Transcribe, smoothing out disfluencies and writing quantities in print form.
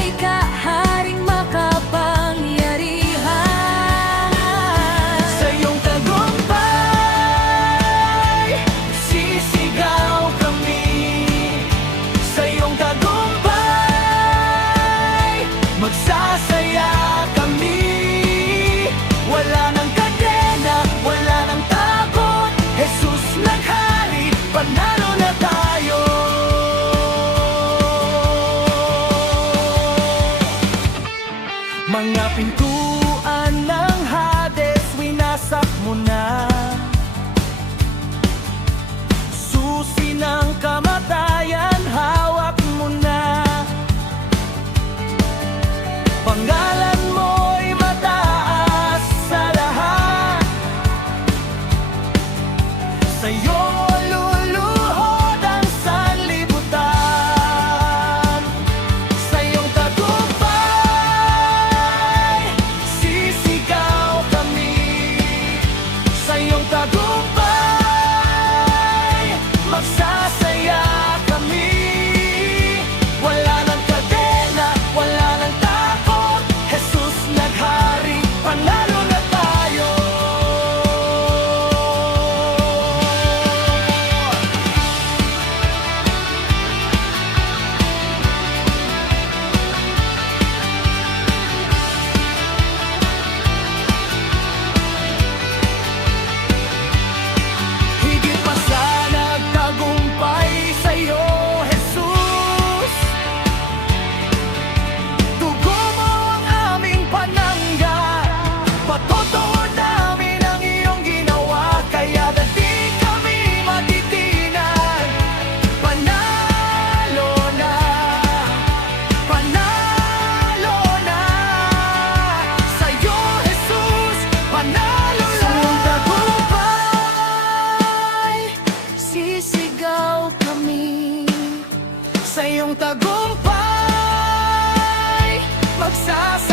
tagumpay ka, Haring makapangyarihan. Sa iyong tagumpay, sisigaw kami. Sa iyong tagumpay, magsasaya kami. Wala nang kadena, wala nang takot. Jesus naghari, panalo na tayo. Mga pintuan ng Hades, winasak mo na. Susi ng kamatayan, hawak mo na. Pangalan mo'y mataas sa lahat. Sa'yo luluhod ang sanlibutan. Sa iyong tagumpay, sisigaw kami. Sa iyong tagumpay, magsasaya kami. Wala nang kadena, wala nang takot. Jesus naghari, panalo na tayo. Higit pa sa nagtagumpay sa'yo, Jesus. Dugo mo ang aming panangga. Patutuon namin ang iyong ginawa, kaya di kami matitinan. Panalo na, panalo na. Sa'yo, Jesus, panalo na. Sa iyong tagumpay, sisigaw kami. Sa iyong tagumpay, magsasaya